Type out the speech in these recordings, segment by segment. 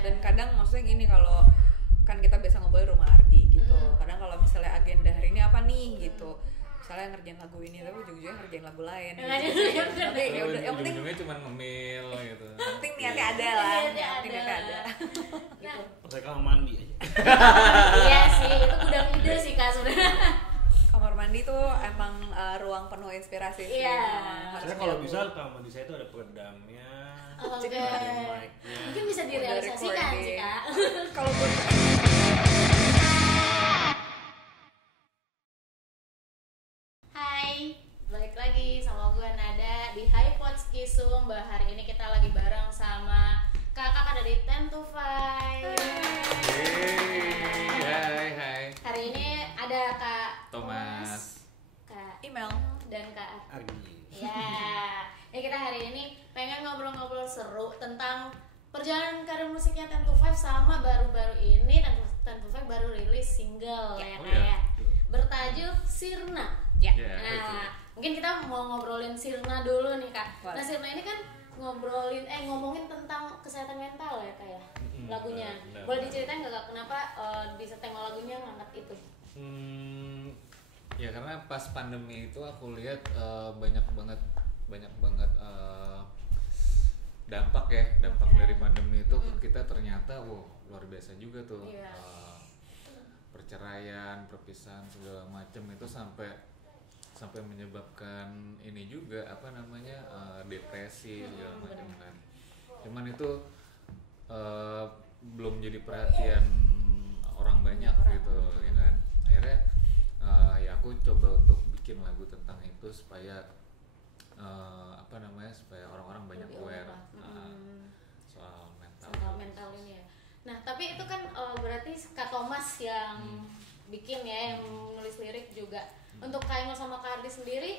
Dan kadang maksudnya gini, kalau kan kita biasa ngobrol di rumah Ardi gitu. Kadang kalau misalnya agenda hari ini apa nih gitu. Misalnya ngerjain lagu ini, tapi ujung-ujungnya ngerjain lagu lain gitu. Tapi ya udah, yang penting ujung-ujungnya cuma ngemil gitu. yang penting niatnya ada lah. Yang penting niatnya ada. Gitu. Pakai kamar mandi aja. Iya sih, itu gudang ide sih Kak sebenarnya. Kamar mandi tuh emang ruang penuh inspirasi sih. Iya. Saya kalau bisa kamar mandi saya itu ada peredamnya. Oke. Ada mic-nya. Mungkin bisa direalisasikan sih Kak. Kalau buat Hai, balik lagi sama gue Nada di High Pots Kisum. Hari ini kita lagi bareng sama kakak dari 10 to 5. Hai. Hari ini ada Kak Thomas, Kak email dan Kak Ardi. Ya, kita hari ini pengen ngobrol-ngobrol seru tentang perjalanan karir musiknya 10 to 5 sama baru-baru ini 10 to 5 baru rilis single ya Oh Kak iya. ya. Bertajuk Sirna. ya. Ya, Nah, mungkin kita mau ngobrolin Sirna dulu nih Kak. Boleh. Nah, Sirna ini kan ngomongin tentang kesehatan mental ya Kak ya. Lagunya. benar. Boleh diceritain nggak Kak kenapa bisa tema lagunya ngangkat itu? Ya karena pas pandemi itu aku lihat banyak banget dampak dari pandemi itu ke kita, ternyata luar biasa juga tuh. Iya. Perceraian, perpisahan segala macam itu sampai menyebabkan ini juga depresi segala macam kan. Cuman itu belum jadi perhatian orang banyak gitu ya kan. Akhirnya ya aku coba untuk bikin lagu tentang itu supaya supaya orang-orang banyak Lebih aware aware. soal mental ini ya. Nah, tapi itu kan berarti Kak Thomas yang bikin ya, yang nulis lirik juga. Untuk Kak Inul sama Kak Ardi sendiri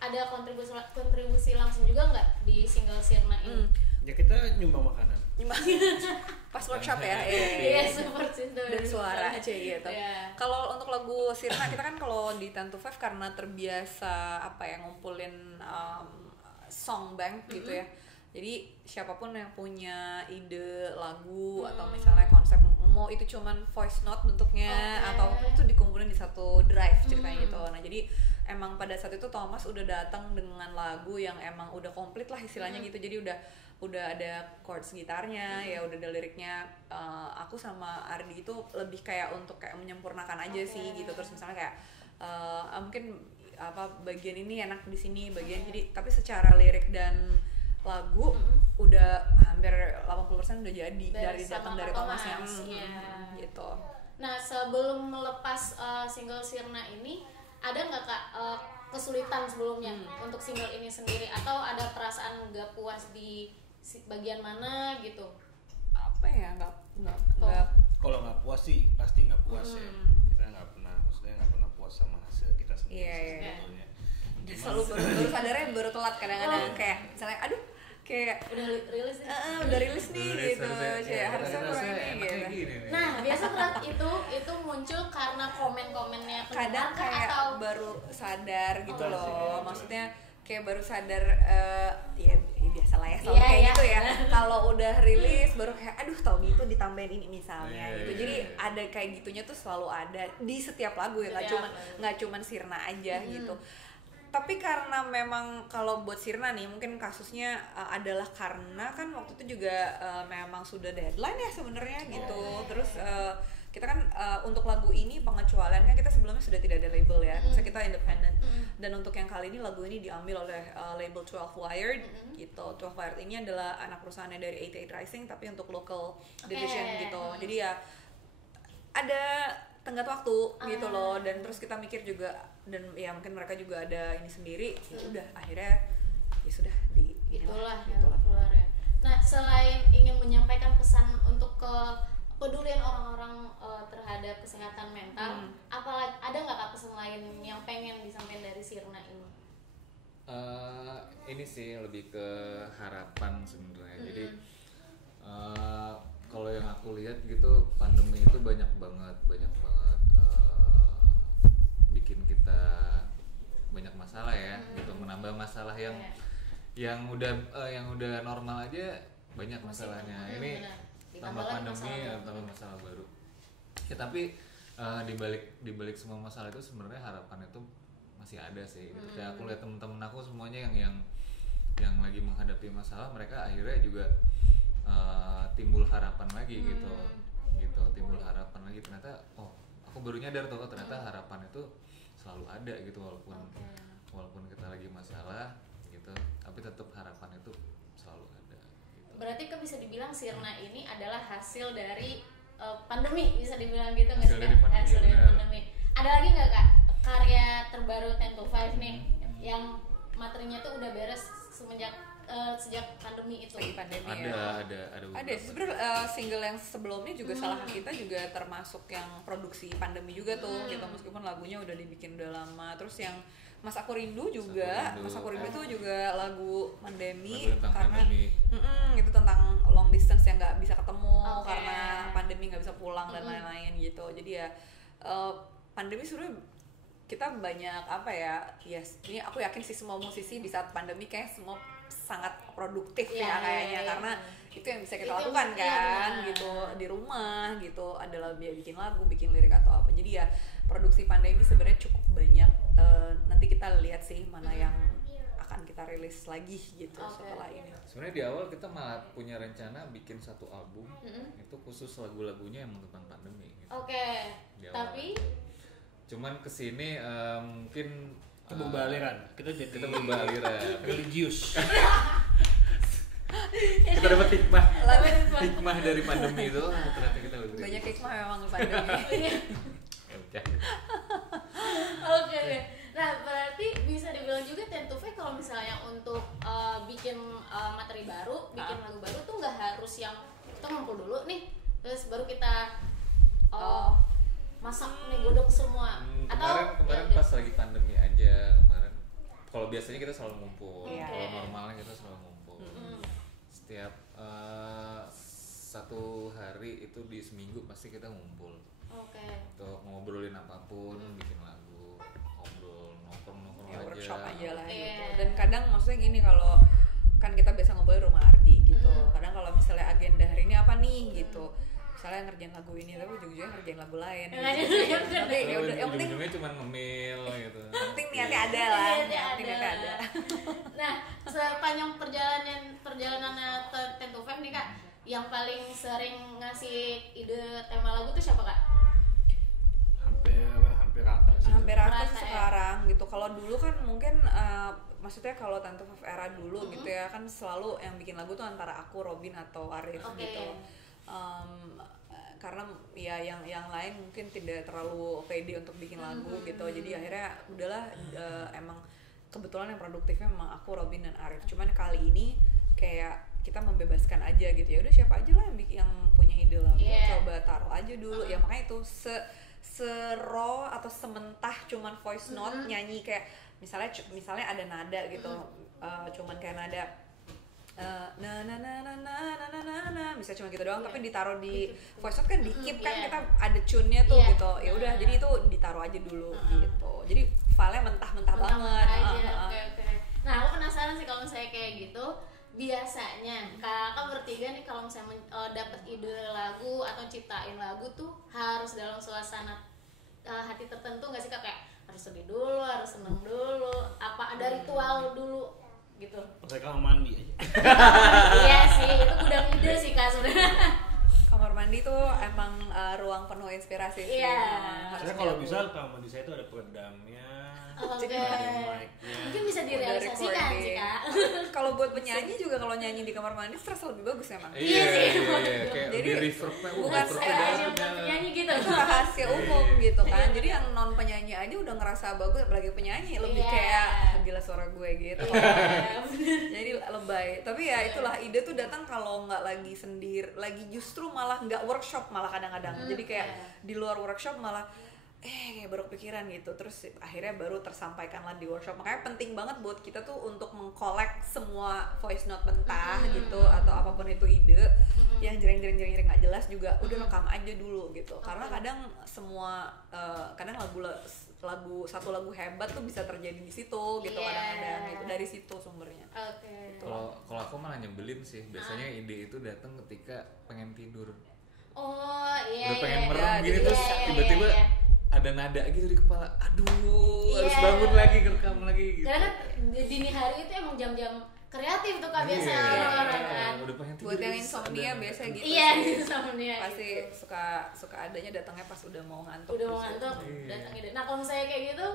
ada kontribusi langsung juga nggak di single Sirna ini? Ya kita nyumbang makanan. Pas workshop ya. Iya, seperti itu. Dan suara aja gitu. Iya. Kalau untuk lagu Sirna, kita kan kalau di 10 to 5 karena terbiasa ngumpulin song bank gitu ya. Jadi siapapun yang punya ide lagu atau misalnya konsep, mau itu cuman voice note bentuknya atau itu dikumpulin di satu drive ceritanya gitu. Nah, jadi emang pada saat itu Thomas udah datang dengan lagu yang emang udah komplit lah istilahnya gitu. Jadi udah ada chords gitarnya, ya udah ada liriknya. Aku sama Ardi itu lebih kayak untuk menyempurnakan aja sih gitu. Terus misalnya kayak mungkin bagian ini enak di sini, bagian jadi, tapi secara lirik dan lagu udah hampir 80% udah jadi dari datang dari Thomasnya gitu. Nah, sebelum melepas single Sirna ini, ada nggak Kak kesulitan sebelumnya untuk single ini sendiri, atau ada perasaan nggak puas di bagian mana gitu? Apa ya, nggak Kalau nggak puas sih pasti nggak puas ya. Kita nggak pernah puas sama hasil kita sendiri. Iya. Sebetulnya. Dan selalu baru sadarnya baru telat kadang-kadang. Kayak misalnya kayak Udah rilis nih. udah rilis nih gitu, harusnya kurang ini gitu. Nah, biasa itu muncul karena komen-komennya Kadang pendengar kayak atau baru sadar gitu loh, maksudnya kayak baru sadar ya biasa lah ya selalu Iya, kayak iya. gitu ya. Kalau udah rilis baru kayak aduh tau gitu ditambahin ini misalnya gitu. Jadi ada kayak gitunya tuh selalu ada di setiap lagu ya, nggak cuman Sirna aja gitu. Tapi karena memang kalau buat Sirna nih mungkin kasusnya adalah karena kan waktu itu juga memang sudah deadline ya sebenarnya gitu. Terus kita kan untuk lagu ini pengecualian kan kita sebelumnya sudah tidak ada label ya, misalnya kita independent. Dan untuk yang kali ini lagu ini diambil oleh label 12 Wired gitu. 12 Wired ini adalah anak perusahaannya dari 88 Rising tapi untuk local division gitu. Jadi ya ada tenggat waktu gitu loh, dan terus kita mikir juga, dan ya mungkin mereka juga ada ini sendiri, ya udah akhirnya ya sudah di itulah yang keluar ya. Nah, selain ingin menyampaikan pesan untuk kepedulian orang-orang terhadap kesehatan mental, apalagi ada nggak Kak pesan lain yang pengen disampaikan dari Sirna ini? Ini sih lebih ke harapan sebenarnya. Jadi kalau yang aku lihat gitu, pandemi itu banyak banget bikin kita banyak masalah ya, gitu, menambah masalah yang udah normal aja banyak masalahnya. Ini tambah lagi masalah baru. tambah masalah baru. Ya tapi di balik semua masalah itu sebenarnya harapan itu masih ada sih. Kayak aku lihat teman-teman aku semuanya yang lagi menghadapi masalah, mereka akhirnya juga timbul harapan lagi gitu, timbul harapan lagi. Ternyata aku baru nyadar tuh ternyata harapan itu selalu ada gitu, walaupun kita lagi masalah gitu, tapi tetap harapan itu selalu ada gitu. Berarti kan bisa dibilang Sirna ini adalah hasil dari pandemi, bisa dibilang gitu nggak sih Kak? Hasil dari pandemi. Ada lagi nggak Kak karya terbaru 10 to 5 nih yang materinya tuh udah beres sejak pandemi itu? Pandemi Ada sebenarnya single yang sebelumnya juga Salahkan Kita juga termasuk yang produksi pandemi juga tuh gitu, meskipun lagunya udah dibikin udah lama. Terus yang Mas Aku Rindu juga, Mas Aku Rindu itu juga lagu pandemi, karena itu tentang long distance yang nggak bisa ketemu karena pandemi, nggak bisa pulang dan lain-lain gitu. Jadi ya pandemi sebenarnya kita banyak ini aku yakin sih semua musisi di saat pandemi kayak semua sangat produktif kayaknya, karena itu yang bisa kita lakukan kan gitu di rumah gitu, adalah bikin lagu, bikin lirik atau apa. Jadi ya produksi pandemi sebenarnya cukup banyak. Nanti kita lihat sih mana yang akan kita rilis lagi gitu setelah ini. Sebenarnya di awal kita malah punya rencana bikin satu album itu khusus lagu-lagunya yang tentang pandemi gitu. Tapi cuman kesini mungkin kita berubah aliran, kita berubah aliran religius. Kita dapat hikmah dari pandemi itu, ternyata kita lebih banyak hikmah memang pandemi. Oke. Nah berarti bisa dibilang juga 10 to 5 kalau misalnya untuk bikin materi baru, bikin lagu baru tuh nggak harus yang kita ngumpul dulu nih terus baru kita masak nih, godok semua. Kemarin pas lagi pandemi aja kemarin. Kalau biasanya kita selalu ngumpul, kalau normalnya kita selalu ngumpul. Setiap satu hari itu di seminggu pasti kita ngumpul. Untuk ngobrolin apapun, bikin lagu, ngobrol, nongkrong aja. Workshop aja lah gitu. Dan kadang maksudnya gini, kalau kan kita biasa ngobrol di rumah Ardi gitu. Kadang kalau misalnya agenda hari ini apa nih gitu, misalnya ngerjain lagu ini tapi ujung-ujungnya ngerjain lagu lain gitu. Tapi ya udah, yang penting ujung-ujungnya cuma ngemil gitu. Penting niatnya ada lah. Niatnya ada. Nah, sepanjang perjalanannya 10 to 5 nih Kak, yang paling sering ngasih ide tema lagu tuh siapa Kak? Hampir rata sih. Hampir rata sekarang gitu. Kalau dulu kan mungkin maksudnya kalau 10 to 5 era dulu gitu ya, kan selalu yang bikin lagu tuh antara aku, Robin atau Arif gitu. Karena ya yang lain mungkin tidak terlalu pede untuk bikin lagu gitu, jadi akhirnya udahlah, emang kebetulan yang produktifnya memang aku, Robin dan Arif. Cuman kali ini kayak kita membebaskan aja gitu, ya udah siapa aja lah yang punya ide lagu, coba taruh aja dulu. Ya makanya itu se-raw atau sementah cuman voice note, nyanyi kayak misalnya ada nada gitu, cuman kayak nada bisa cuma gitu doang, tapi ditaruh di voice note kan dikit kan, kita ada tune-nya tuh gitu. Ya udah, jadi itu ditaruh aja dulu gitu. Jadi file-nya mentah-mentah banget. Oke. Nah, aku penasaran sih kalau misalnya kayak gitu, biasanya kakak bertiga nih kalau misalnya dapat ide lagu atau ciptain lagu tuh harus dalam suasana hati tertentu nggak sih Kak? Kayak harus sedih dulu, harus seneng dulu, apa ada ritual dulu gitu? Pakai kamar mandi aja. Iya sih, itu gudang ide sih Kak sebenarnya. Kamar mandi tuh emang ruang penuh inspirasi sih. Saya kalau bisa kamar mandi saya itu ada peredamnya. Mungkin bisa direalisasikan sih Kak. Kalau buat penyanyi juga, kalau nyanyi di kamar mandi terasa lebih bagus emang. Iya sih. Jadi reverb-nya bukan penyanyi gitu. Itu rahasia umum gitu kan. Jadi yang non penyanyi aja udah ngerasa bagus, apalagi penyanyi lebih kayak gila suara gue gitu. Jadi lebay. Tapi ya itulah, ide tuh datang kalau nggak lagi sendiri, lagi justru malah nggak workshop malah kadang-kadang. Jadi kayak di luar workshop malah kayak baru kepikiran gitu, terus akhirnya baru tersampaikanlah di workshop. Makanya penting banget buat kita tuh untuk mengkolek semua voice note mentah gitu atau apapun itu ide, yang jreng nggak jelas juga udah rekam aja dulu gitu. Karena kadang kadang satu lagu hebat tuh bisa terjadi di situ gitu, kadang-kadang gitu, dari situ sumbernya. Kalau aku malah nyebelin sih, biasanya ide itu datang ketika pengen tidur. Udah pengen merem gini terus tiba-tiba ada nada gitu di kepala, aduh harus bangun lagi ngerekam lagi gitu. Karena kan dini hari itu emang jam-jam kreatif tuh Kak biasa orang kan. Udah pengen tidur. Buat yang insomnia biasa gitu. Iya, insomnia. Pasti suka adanya datangnya pas udah mau ngantuk. Datang ide. Nah, kalau misalnya kayak gitu,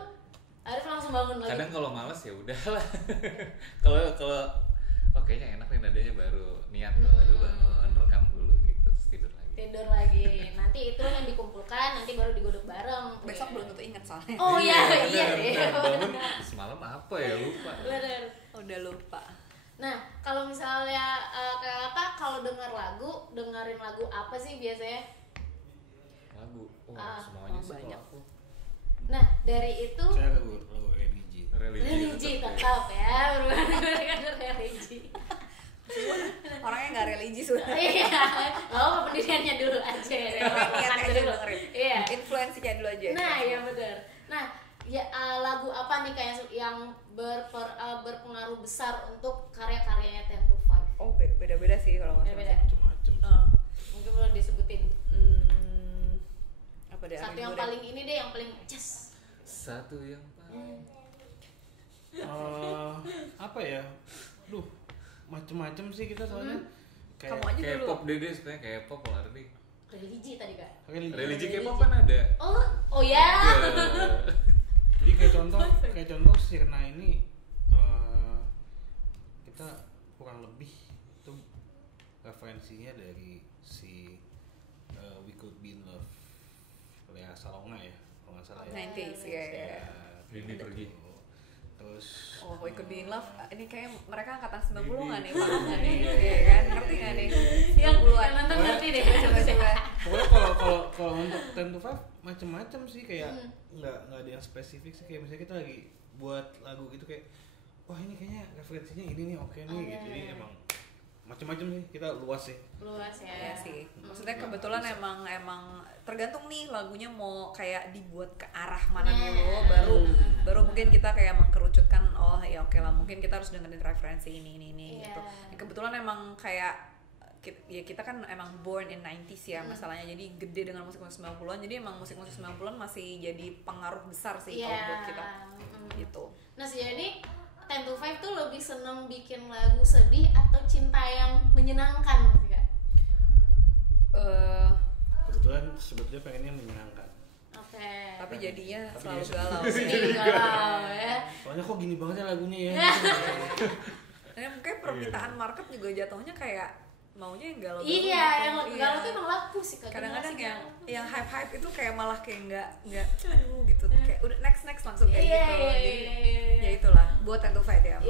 Arif langsung bangun lagi. Kadang kalau males ya udahlah. Kalau kayaknya enak nih nadanya, baru niat tuh, aduh bangun rekam dulu gitu, terus tidur lagi. Nanti itu yang dikumpulkan, nanti baru digodok bareng. Besok belum tentu ingat soalnya. Oh iya deh. Bangun semalam apa ya, lupa. Bener. Udah lupa. Nah, kalau misalnya kayak Kakak kalau dengerin lagu apa sih biasanya? Lagu, semuanya sih banyak. aku. Nah, dari itu Saya lagu religi tetap ya, berhubungan dengan religi. Orangnya nggak religi sudah. Iya, pendiriannya dulu aja. Niatnya aja dulu. dengerin. Iya. Influensinya dulu aja. Nah, iya benar. Nah, ya lagu apa nih kayak yang berpengaruh besar untuk karya-karyanya Ten to Five? Oh, beda-beda sih kalau Beda-beda. macam-macam. Mungkin boleh disebutin. Apa deh? Satu yang paling ini deh, yang paling just. Satu yang paling Apa ya? Duh, macem-macem sih kita soalnya. Kamu aja kayak dulu. pop deh sebenarnya, kayak pop kalau Ardi. Religi tadi Kak. Religi kayak pop kan ada. Oh ya. Jadi kayak contoh Sirna ini kita kurang lebih itu referensinya dari si We Could Be in Love Lea Salonga ya, kalau nggak salah ya. 90s ya. Ini pergi. Terus We Could Be in Love, ini kayak mereka angkatan 90 nggak nih? Paham nggak nih? Iya kan? Ngerti nggak nih? Yang 90-an. nonton ngerti deh. Coba-coba. pokoknya kalau untuk 10 to 5 macem-macem sih, kayak nggak ada yang spesifik sih. Kayak misalnya kita lagi buat lagu gitu kayak, wah ini kayaknya referensinya ini nih, oke nih gitu. Jadi emang macem-macem sih, kita luas sih. Luas ya. Iya sih. Maksudnya kebetulan emang tergantung nih lagunya mau kayak dibuat ke arah mana dulu, baru mungkin kita kayak mengkerucutkan, oh ya oke lah, mungkin kita harus dengerin referensi ini gitu. Ya, kebetulan emang kayak kita kan emang born in 90s ya masalahnya, jadi gede dengan musik-musik 90-an, jadi emang musik-musik 90-an masih jadi pengaruh besar sih kalau buat kita gitu. Nah sejauh ini Ten to Five tuh lebih seneng bikin lagu sedih atau cinta yang menyenangkan sih Kak? Kebetulan sebetulnya pengennya menyenangkan. Oke. Tapi jadinya selalu biasa. galau. Galau ya. Soalnya kok gini banget ya lagunya ya. Nah, mungkin permintaan market juga jatuhnya kayak maunya yang galau. Iya, yang galau tuh emang laku sih Kak. Kadang-kadang yang hype itu kayak malah kayak nggak aduh gitu, kayak udah next langsung kayak gitu. Jadi ya itulah buat Ten to Five ya.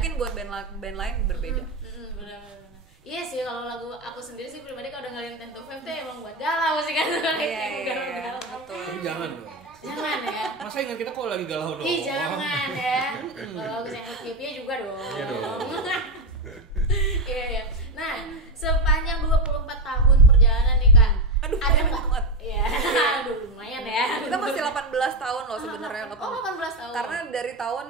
Mungkin buat band lain berbeda. Benar. Iya sih, kalau lagu aku sendiri sih pribadi kalau dengerin Ten to Five tuh emang buat galau sih kan. Iya, betul. Tapi jangan dong. Jangan ya. Masa ingat kita kalau lagi galau doang? Ih jangan ya. Kalau aku sayang klipnya juga dong. Iya dong. Iya. Nah, sepanjang 24 tahun perjalanan nih Kak. Aduh, ada banyak nggak? banget. Iya. Aduh, lumayan ya. Kita masih 18 tahun loh sebenarnya. Oh, 18 tahun. Karena dari tahun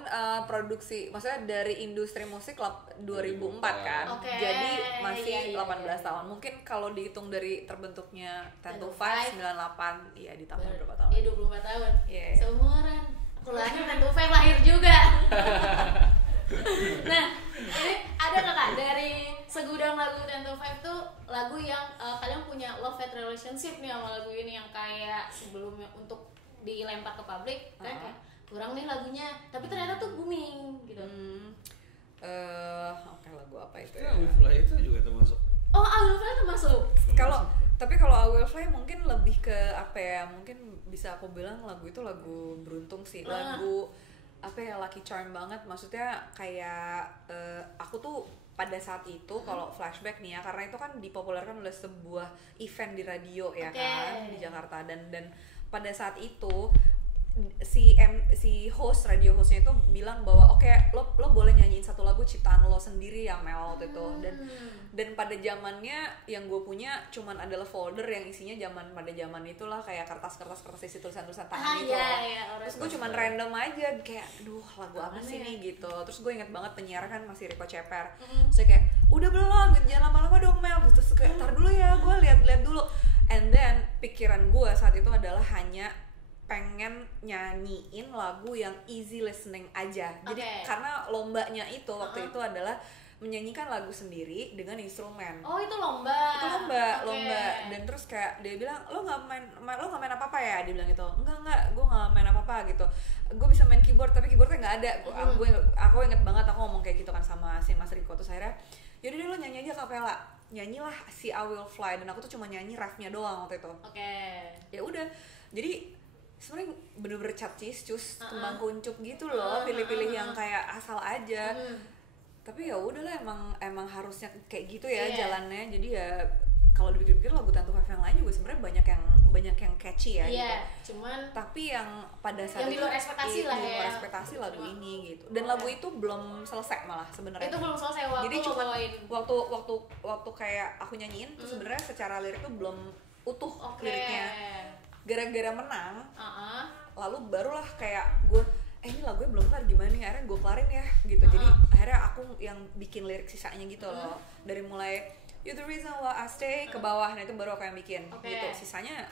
produksi, maksudnya dari industri musik 2004 kan. Oke. Jadi masih Iya. 18 tahun. Mungkin kalau dihitung dari terbentuknya Ten to Five 98, iya ditambah berapa tahun? Iya, 24 tahun. Iya. Seumuran. Aku lahir Ten to Five lahir juga. Nah, ini ada nggak Kak dari segudang lagu Ten to Five tuh lagu yang kalian punya love hate relationship nih sama lagu ini, yang kayak sebelumnya untuk dilempar ke publik kan kayak kurang nih lagunya, tapi ternyata tuh booming gitu. Oke, lagu apa itu Ya, ya? Wifla itu juga termasuk. Oh, Alfa termasuk. Tapi kalau I Will Fly mungkin lebih ke apa ya? Mungkin bisa aku bilang lagu itu lagu beruntung sih. Lagu apa ya, lucky charm banget. Maksudnya kayak aku tuh pada saat itu kalau flashback nih ya, karena itu kan dipopulerkan oleh sebuah event di radio ya kan di Jakarta, dan pada saat itu si radio hostnya itu bilang bahwa oke, lo boleh nyanyiin satu lagu ciptaan lo sendiri ya Mel waktu itu. Dan pada zamannya yang gue punya cuman adalah folder yang isinya pada zaman itulah kayak kertas isi tulisan tangan gitu. Terus gue cuman random aja kayak aduh lagu apa sih nih gitu. Terus gue inget banget penyiar kan masih Rico Ceper. Terus kayak udah belum, jangan lama-lama dong Mel. Terus kayak tar dulu ya, gue lihat dulu. And then pikiran gue saat itu adalah hanya pengen nyanyiin lagu yang easy listening aja. Jadi karena lombanya itu waktu itu adalah menyanyikan lagu sendiri dengan instrumen. Oh, itu lomba. Itu lomba. Dan terus kayak dia bilang, "Lo nggak main apa-apa ya?" Dia bilang gitu. Enggak, gue nggak main apa-apa gitu. Gue bisa main keyboard tapi keyboardnya nggak ada. Aku inget banget aku ngomong kayak gitu kan sama si Mas Riko. Terus akhirnya yaudah deh lo nyanyi aja kapela. Nyanyilah si I Will Fly, dan aku tuh cuma nyanyi refnya doang waktu itu. Ya udah. Jadi sebenarnya bener-bener capcis kembang kuncup gitu loh, pilih-pilih yang kayak asal aja. Tapi ya udahlah, emang harusnya kayak gitu ya jalannya. Jadi ya kalau dipikir-pikir lagu Ten to Five yang lain juga sebenarnya banyak yang catchy ya gitu. Cuman tapi yang pada saat yang di luar ekspektasi lah ya. Di luar ekspektasi lagu ini gitu. Dan lagu itu belum selesai malah sebenarnya. Itu belum selesai waktu. Jadi cuma waktu kayak aku nyanyiin tuh sebenarnya secara lirik tuh belum utuh liriknya. Gara-gara menang, lalu barulah kayak gue, ini lagunya belum kelar gimana nih, akhirnya gue kelarin ya gitu. Jadi akhirnya aku yang bikin lirik sisanya gitu loh. Dari mulai You the reason why I stay ke bawah, nah itu baru aku yang bikin gitu. Sisanya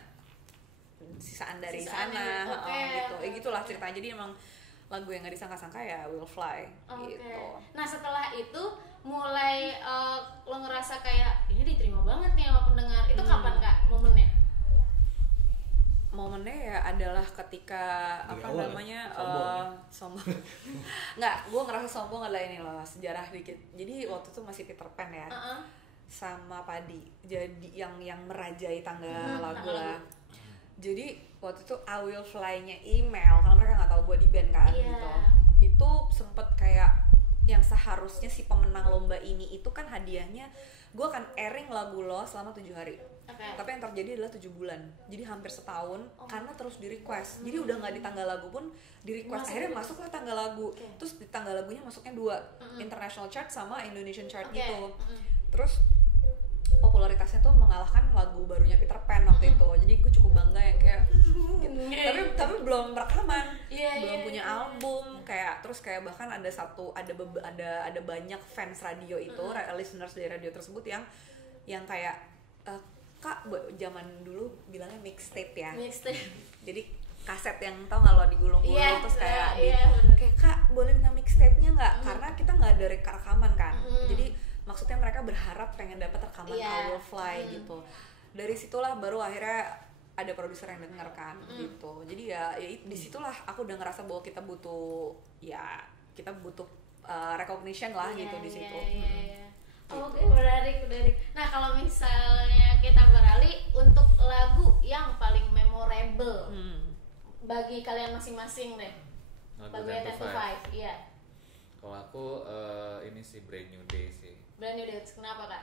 sisaan dari sana gitu. Gitulah ceritanya. Jadi emang lagu yang gak disangka-sangka ya Will Fly gitu. Nah setelah itu mulai lo ngerasa kayak ini diterima banget nih sama pendengar. Itu kapan Kak momennya? Momennya ya adalah ketika sombong. Nggak, gue ngerasa sombong adalah ini loh, sejarah dikit. Jadi waktu itu masih Peter Pan ya, sama Padi. Jadi yang merajai tangga lagu lah. Jadi waktu itu I Will Fly-nya email, karena mereka nggak tahu gue di band kan gitu. Itu sempet kayak yang seharusnya si pemenang lomba ini itu kan hadiahnya gue akan airing lagu lo selama 7 hari. Tapi yang terjadi adalah 7 bulan. Jadi hampir setahun karena terus di request. Jadi udah nggak di tangga lagu pun di request. Akhirnya masuklah tangga lagu. Terus di tangga lagunya masuknya 2, international chart sama Indonesian chart gitu. Terus popularitasnya tuh mengalahkan lagu barunya Peter Pan waktu itu. Jadi gue cukup bangga yang kayak gitu. Tapi belum rekaman, belum punya album kayak. Terus kayak bahkan ada banyak fans radio itu, listeners dari radio tersebut yang kayak Kak, zaman dulu bilangnya mixtape ya. Jadi kaset yang tau nggak lo digulung-gulung terus kayak kayak Kak boleh minta mixtape-nya nggak? Karena kita nggak ada rekaman kan. Jadi maksudnya mereka berharap pengen dapat rekaman I Will Fly gitu. Dari situlah baru akhirnya ada produser yang denger kan gitu. Jadi ya disitulah aku udah ngerasa bahwa kita butuh recognition lah gitu di situ. Oke, menarik. Nah kalau misalnya kita beralih untuk lagu yang paling memorable bagi kalian masing-masing deh, lagu Ten to Five. Iya. Kalau aku ini sih Brand New Day sih. Brand New Day, kenapa Kak?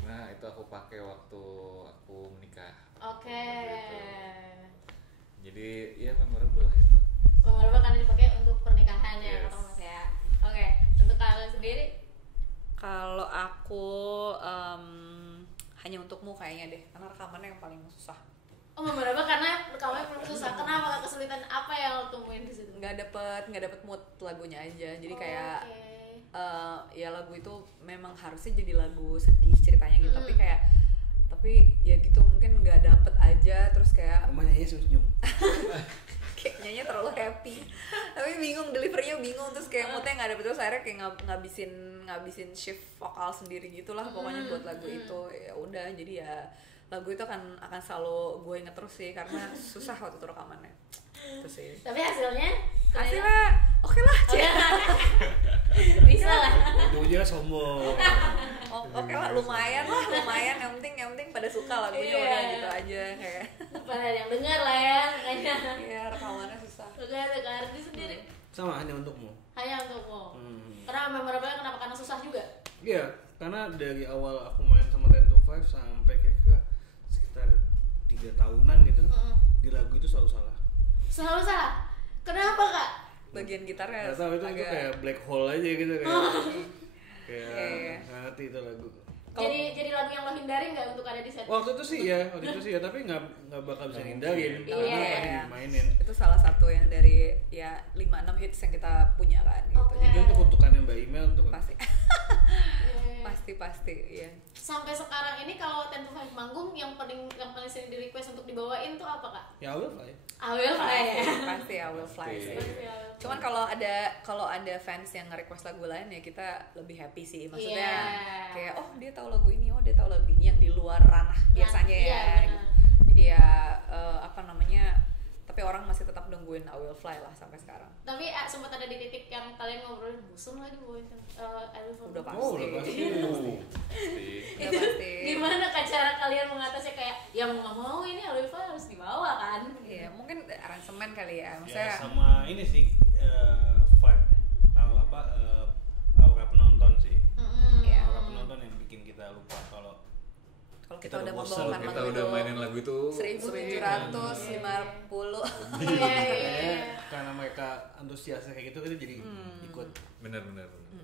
Karena itu aku pakai waktu aku menikah. Jadi ya memorable lah itu. Memorable karena dipakai untuk pernikahan ya, kata Mas ya. Untuk kalian sendiri? Kalau aku Hanya Untukmu kayaknya deh, karena rekamannya yang paling susah. Memorable karena rekamannya paling susah. Kenapa? Kesulitan apa yang lo temuin di situ? Nggak dapet mood lagunya aja. Jadi kayak ya lagu itu memang harusnya jadi lagu sedih ceritanya gitu. Tapi ya gitu mungkin nggak dapet aja. Terus kayak namanya senyum. kayak nyanyi terlalu happy tapi bingung, deliverynya bingung, terus kayak moodnya nggak dapet. Terus akhirnya kayak ngabisin shift vokal sendiri gitulah pokoknya buat lagu itu. Ya udah, jadi ya lagu itu akan selalu gue inget terus sih karena susah waktu itu rekamannya itu sih. Tapi hasilnya oke lah bisa lah. Itu aja sombong. Oke lah, lumayan yang penting pada suka lagunya. Udah gitu aja kayak pada yang dengar lah ya kayaknya. Iya, rekamannya susah. Ada Kardi sendiri Sama Hanya Untukmu. Hanya Untukmu. Karena memorable kenapa? Karena susah juga. Iya, karena dari awal aku main sama Ten to Five sampai ke sekitar 3 tahunan gitu, di lagu itu selalu salah. Selalu salah? Kenapa Kak? bagian gitarnya Nggak tahu itu agak kayak black hole aja gitu kayak Iya. nggak ngerti itu lagu. Jadi lagu yang lo hindari nggak untuk ada di set? Waktu itu sih ya, tapi nggak bakal bisa hindarin Iya. karena pasti dimainin. itu salah satu yang dari ya 5-6 hits yang kita punya kan gitu. Oke. Jadi Jadi untuk kutukannya Mbak Email tuh. pasti Iya. pasti ya. Sampai sekarang ini kalau Ten to Five manggung yang paling sering di request untuk dibawain tuh apa Kak? Ya Will Fly. I Will Fly ya. Pasti I Will Fly sih. Pasti I Will Fly. Cuman kalau ada fans yang nge-request lagu lain ya kita lebih happy sih. Maksudnya Iya. kayak oh dia tahu lagu ini, oh dia tahu lagu ini yang di luar ranah biasanya Iya, ya. benar. Gitu. Jadi ya apa namanya? Tapi orang masih tetap nungguin I Will Fly lah sampai sekarang. Tapi sempat ada di titik yang kalian ngobrolin bosan lagi bawain I Will Fly. Udah pasti. Oh, udah pasti. Udah pasti. Gimana Kak cara kalian mengatasi kayak yang mau nggak mau ini I Will Fly harus dibawa kan? Iya, mungkin aransemen kali ya. Ya Maksudnya sama ini sih vibe aura penonton sih. Iya. Aura penonton yang bikin kita lupa kalau kalau kita udah bosan, membawakan Kita lagu udah itu mainin lagu itu 1750. Iya. karena mereka antusiasnya kayak gitu kita jadi ikut bener.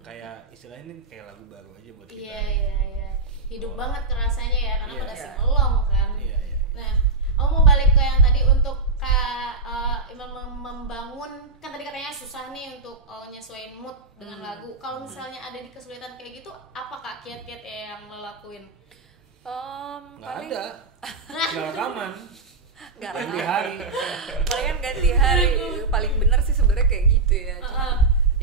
kayak istilahnya ini kayak lagu baru aja buat kita. Iya. Hidup banget kerasanya ya karena Iya. pada singelong kan. Iya. Nah, aku mau balik ke yang tadi untuk membangun kan tadi katanya susah nih untuk nyesuaiin mood dengan lagu. Kalau misalnya ada di kesulitan kayak gitu, apa Kak kiat-kiat yang lo lakuin? Nggak ada, nggak rekaman. Nggak Ganti rekaman. hari. Palingan ganti hari. Paling bener sih sebenarnya kayak gitu ya.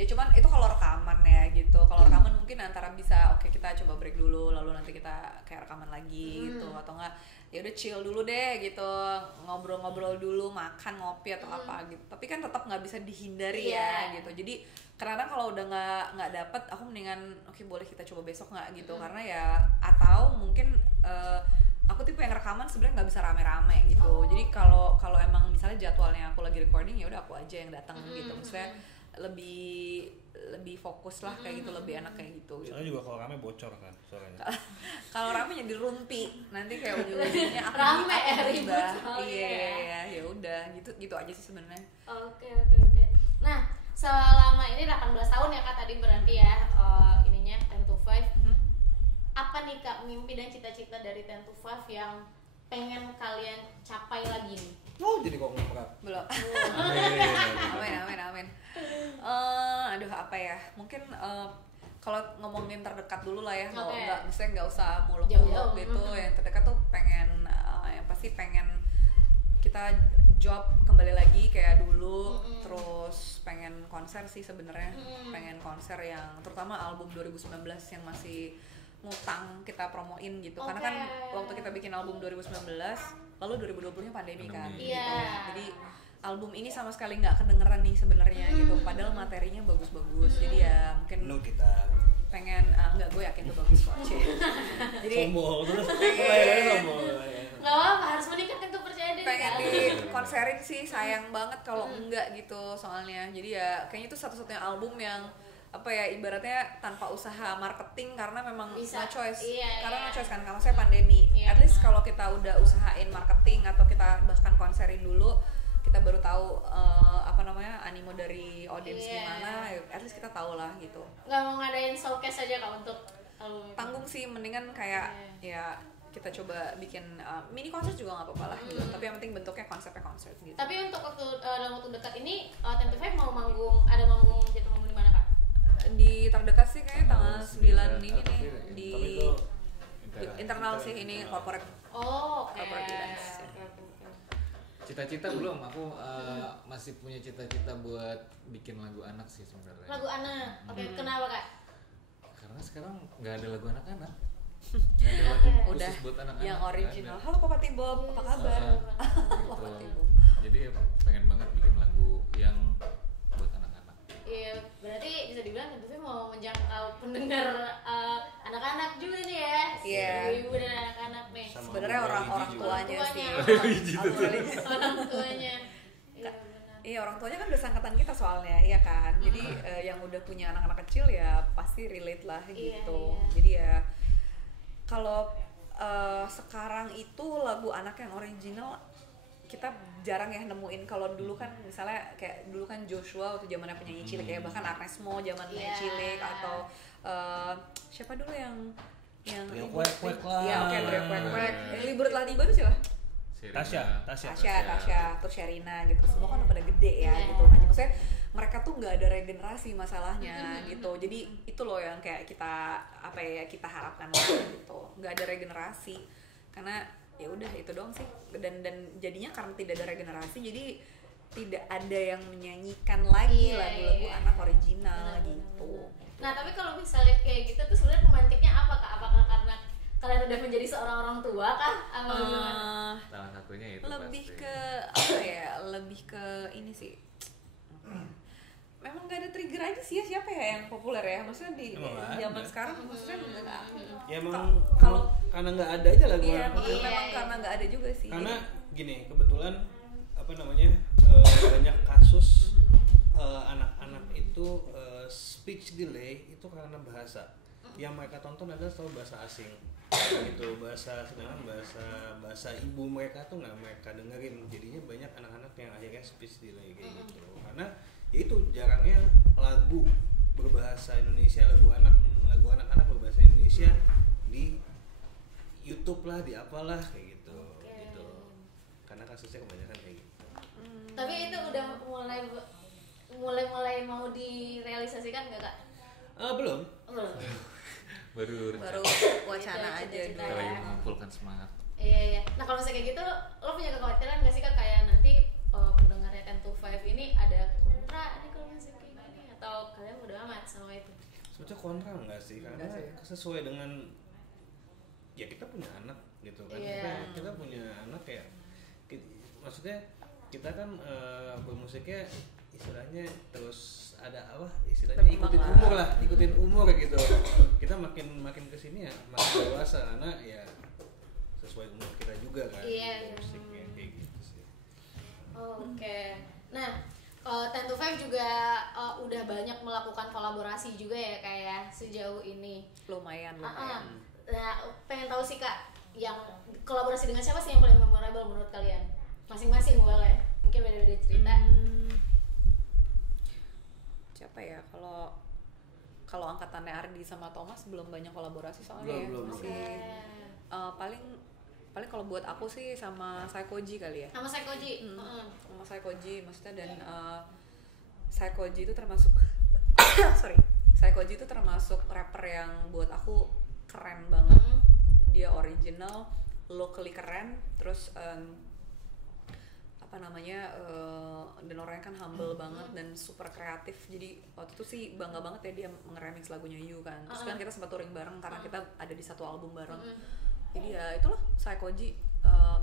Cuman itu kalau rekaman ya gitu. Kalau rekaman mungkin antara bisa oke kita coba break dulu lalu nanti kita kayak rekaman lagi gitu atau enggak ya udah chill dulu deh gitu, ngobrol-ngobrol dulu, makan, ngopi atau apa gitu. Tapi kan tetap nggak bisa dihindari ya gitu. Jadi kadang kalau udah nggak dapet, aku mendingan oke boleh kita coba besok nggak gitu karena ya atau mungkin aku tipe yang rekaman sebenarnya nggak bisa rame-rame gitu. Jadi kalau emang misalnya jadwalnya aku lagi recording ya udah aku aja yang datang gitu. Maksudnya lebih fokus lah kayak gitu, lebih enak kayak gitu. Soalnya juga kalau rame bocor kan suaranya. Kalau rame jadi rumpi, nanti kayak ujung-ujungnya aku Rame ya, aku ribut gibah. soalnya Iya, ya udah gitu aja sih sebenarnya. Oke. Nah, selama ini 18 tahun ya Kak tadi berarti ya ininya 10 to 5. Apa nih Kak mimpi dan cita-cita dari 10 to 5 yang pengen kalian capai lagi nih? Oh jadi konglomerat. Belum. Amin. Aduh apa ya? Mungkin kalau ngomongin terdekat dulu lah ya, nggak usah muluk-muluk Jauh-jauh. gitu. Yang terdekat tuh pengen, yang pasti pengen kita job kembali lagi kayak dulu, terus pengen konser sih sebenarnya, pengen konser yang terutama album 2019 yang masih ngutang kita promoin gitu, karena kan waktu kita bikin album 2019 lalu 2020-nya pandemi kan, gitu. Jadi album ini sama sekali nggak kedengeran nih sebenarnya gitu, padahal materinya bagus-bagus, jadi ya mungkin kita pengen nggak, gue yakin tuh bagus kok. Jadi sombong terus sombong. Nggak apa, harus meningkatkan kepercayaan diri. pengen di konserin sih, sayang banget kalau enggak gitu soalnya. Jadi ya kayaknya itu satu-satunya album yang apa ya ibaratnya tanpa usaha marketing karena memang Bisa. no choice. Iya. No choice kan, karena saya pandemi. Iya, At least benar. kalau kita udah usahain marketing atau kita bahkan konserin dulu, kita baru tahu apa namanya animo dari audiens gimana. At least kita tahu lah gitu. Nggak mau ngadain showcase aja Kak untuk album itu? Panggung sih mendingan kayak ya kita coba bikin mini konser juga nggak apa-apa lah gitu. Tapi yang penting bentuknya konsepnya konser gitu. Tapi untuk dalam waktu dekat ini 10 to 5 mau manggung, ada manggung jatuh manggung di mana Kak? Di terdekat sih kayaknya tanggal 9 ini nih Tapi di itu internal sih ini corporate. Oh, oke. Corporate events. Cita-cita belum, aku masih punya cita-cita buat bikin lagu anak sih sebenarnya. Lagu anak. Oke, kenapa Kak? Karena sekarang nggak ada lagu anak-anak. Nggak ada lagu khusus Udah buat anak-anak. yang nggak original. ada. Halo Papa Tibob, apa kabar? Papa Gitu. Tibob. Jadi ya pengen banget bikin lagu yang buat anak-anak. Iya, berarti bisa dibilang Tentu mau menjangkau pendengar anak-anak juga nih ya. Iya. Ibu dan anak-anak nih. Sama Sebenarnya orang-orang juga. tuanya sih. Orang tuanya. Iya benar. Iya, orang tuanya kan udah sangkatan kita soalnya, iya kan. Jadi yang udah punya anak-anak kecil ya pasti relate lah gitu. Iya. Jadi ya kalau sekarang itu lagu anak yang original kita jarang ya nemuin. Kalau dulu kan misalnya kayak dulu kan Joshua waktu zamannya penyanyi cilik ya, bahkan Agnes Mo zaman penyanyi cilik, atau siapa dulu yang Kuek lah. Iya, oke, Kuek. Libur telah tiba itu siapa? Tasya, terus Sherina gitu. Semua kan udah pada gede ya gitu. Hanya maksudnya mereka tuh nggak ada regenerasi masalahnya gitu. Jadi itu loh yang kayak kita kita harapkan lah gitu. Nggak ada regenerasi karena ya udah itu doang sih. Dan jadinya karena tidak ada regenerasi, jadi tidak ada yang menyanyikan lagi lagu-lagu anak original gitu. Nah, tapi kalau misalnya kayak gitu tuh sebenarnya romantiknya apa Kak? Apakah karena kalian udah menjadi seorang orang tua kah? Atau gimana? Salah satunya itu Lebih pasti. ke lebih ke ini sih. Memang gak ada trigger aja sih ya, siapa ya yang populer ya? Maksudnya di zaman sekarang maksudnya enggak. Ya emang kalau karena nggak ada aja lagu Iya, anak kecil. memang karena nggak ada juga sih. Karena gini, kebetulan banyak kasus anak-anak itu speech delay itu karena bahasa. Yang mereka tonton adalah selalu bahasa asing. Gitu, sedangkan bahasa ibu mereka tuh nggak mereka dengerin. Jadinya banyak anak-anak yang akhirnya speech delay kayak gitu. Karena ya itu jarangnya lagu berbahasa Indonesia, lagu anak-anak berbahasa Indonesia di YouTube lah, di apalah kayak gitu. Gitu. Karena kasusnya kebanyakan kayak gitu. Tapi itu udah mulai mau direalisasikan nggak Kak? Belum. Belum. Baru wacana aja cita-cita dulu. kita lagi mengumpulkan semangat. Iya. Nah kalau misalnya kayak gitu, lo punya kekhawatiran nggak sih Kak kayak nanti pendengarnya 10 to 5 ini ada kontra nih kalau misalnya kayak gini, atau kalian udah amat sama itu? Sebetulnya kontra enggak sih, karena sesuai dengan ya kita punya anak gitu kan. Kita punya anak kayak maksudnya kita kan bermusiknya istilahnya terus ada istilahnya ikutin umur gitu. Kita makin kesini ya makin dewasa karena ya sesuai umur kita juga kan. Musiknya kayak gitu sih. Oke. Nah, 10 to 5 juga udah banyak melakukan kolaborasi juga ya kayak sejauh ini. Lumayan. Nah, pengen tahu sih Kak, yang kolaborasi dengan siapa sih yang paling memorable menurut kalian? Masing-masing boleh. Mungkin beda-beda cerita. Siapa ya? Kalau angkatannya Ardi sama Thomas belum banyak kolaborasi soalnya. Belum. Paling kalau buat aku sih sama Saikoji kali ya. Sama Saikoji. Sama Saikoji maksudnya, dan Saikoji itu termasuk Saikoji itu termasuk rapper yang buat aku keren banget. Dia original, locally keren, terus dan orangnya kan humble banget dan super kreatif. Jadi waktu itu sih bangga banget ya dia nge-remix lagunya You kan. Terus kan kita sempat touring bareng karena kita ada di satu album bareng. Jadi ya itulah Saikoji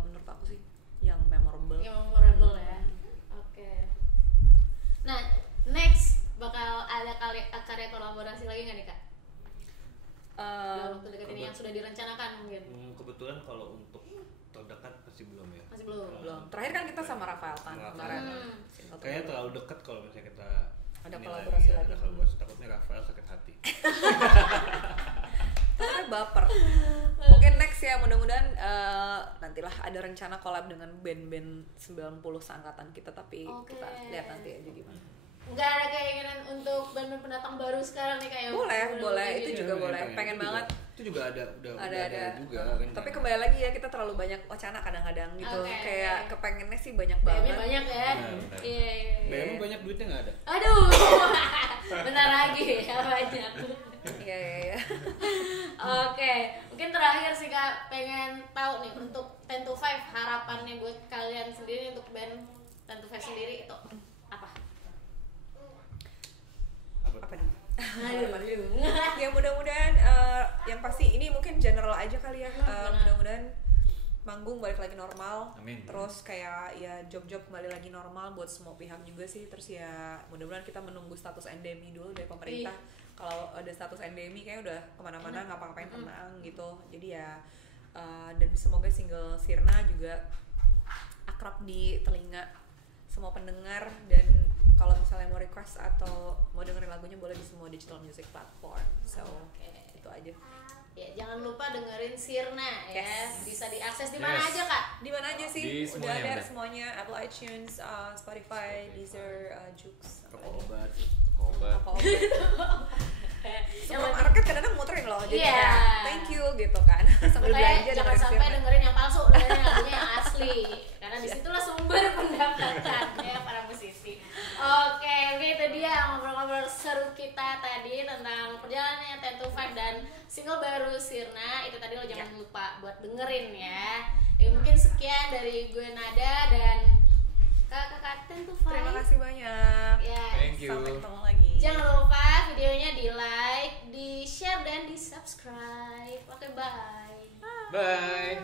menurut aku sih yang memorable. Yang memorable ya. Oke. Nah, next bakal ada karya kolaborasi lagi nggak nih Kak? Dalam waktu dekat ini yang sudah direncanakan mungkin. Kebetulan kalau untuk terdekat masih belum ya. Masih belum. Terakhir kan kita sama Rafael kan kemarin. Kayaknya terlalu dekat kalau misalnya kita ada kolaborasi lagi. Ada kolaborasi, takutnya Rafael sakit hati. Takutnya baper. Mungkin next ya, mudah-mudahan nantilah ada rencana collab dengan band-band 90 seangkatan kita, tapi kita lihat nanti aja gimana. Nggak ada keinginan untuk band-band pendatang baru sekarang nih kayak boleh itu juga boleh, pengen banget. Itu juga ada juga kan. Tapi kembali lagi ya, kita terlalu banyak wacana kadang-kadang gitu. Kayak kepengennya sih banyak banget. Banyak ya. Iya. BM banyak duitnya nggak ada. Aduh. Benar lagi ya, banyak. Iya. Oke, mungkin terakhir sih Kak, pengen tahu nih untuk 10 to 5 harapannya buat kalian sendiri untuk band 10 to 5 sendiri itu apa? Apa nih? Ya mudah-mudahan yang pasti ini mungkin general aja kali ya. Mudah-mudahan manggung balik lagi normal. Amin. Terus kayak ya job-job kembali lagi normal buat semua pihak juga sih. Terus ya mudah-mudahan kita menunggu status endemi dulu dari pemerintah. Kalau ada status endemi kayak udah kemana-mana ngapa-ngapain tenang gitu. Jadi ya dan semoga single Sirna juga akrab di telinga semua pendengar, dan kalau misalnya mau request atau mau dengerin lagunya boleh di semua digital music platform. So itu aja. Ya, jangan lupa dengerin Sirna ya. Yes. Bisa diakses di mana aja Kak? Di mana aja sih? Di Udah semuanya ada udah. semuanya, Apple iTunes, Spotify, Deezer, Joox, Obat. Apa Yang supermarket kadang-kadang muterin loh, jadi Iya. kayak thank you gitu kan. Sambil Makanya belanja jangan dengerin sampai Sirna. dengerin yang palsu, dengerin lagunya yang asli. Karena disitulah sumber pendapatannya para musisi. Oke, itu dia ngobrol-ngobrol seru kita tadi tentang perjalanannya 10 to 5 dan single baru Sirna. Itu tadi lo jangan lupa buat dengerin ya. Mungkin sekian dari gue Nada dan kakak 10 to 5. Terima kasih banyak. Ya. Thank you. Sampai ketemu lagi. Jangan lupa videonya di like, di share dan di subscribe. Oke, bye. Bye.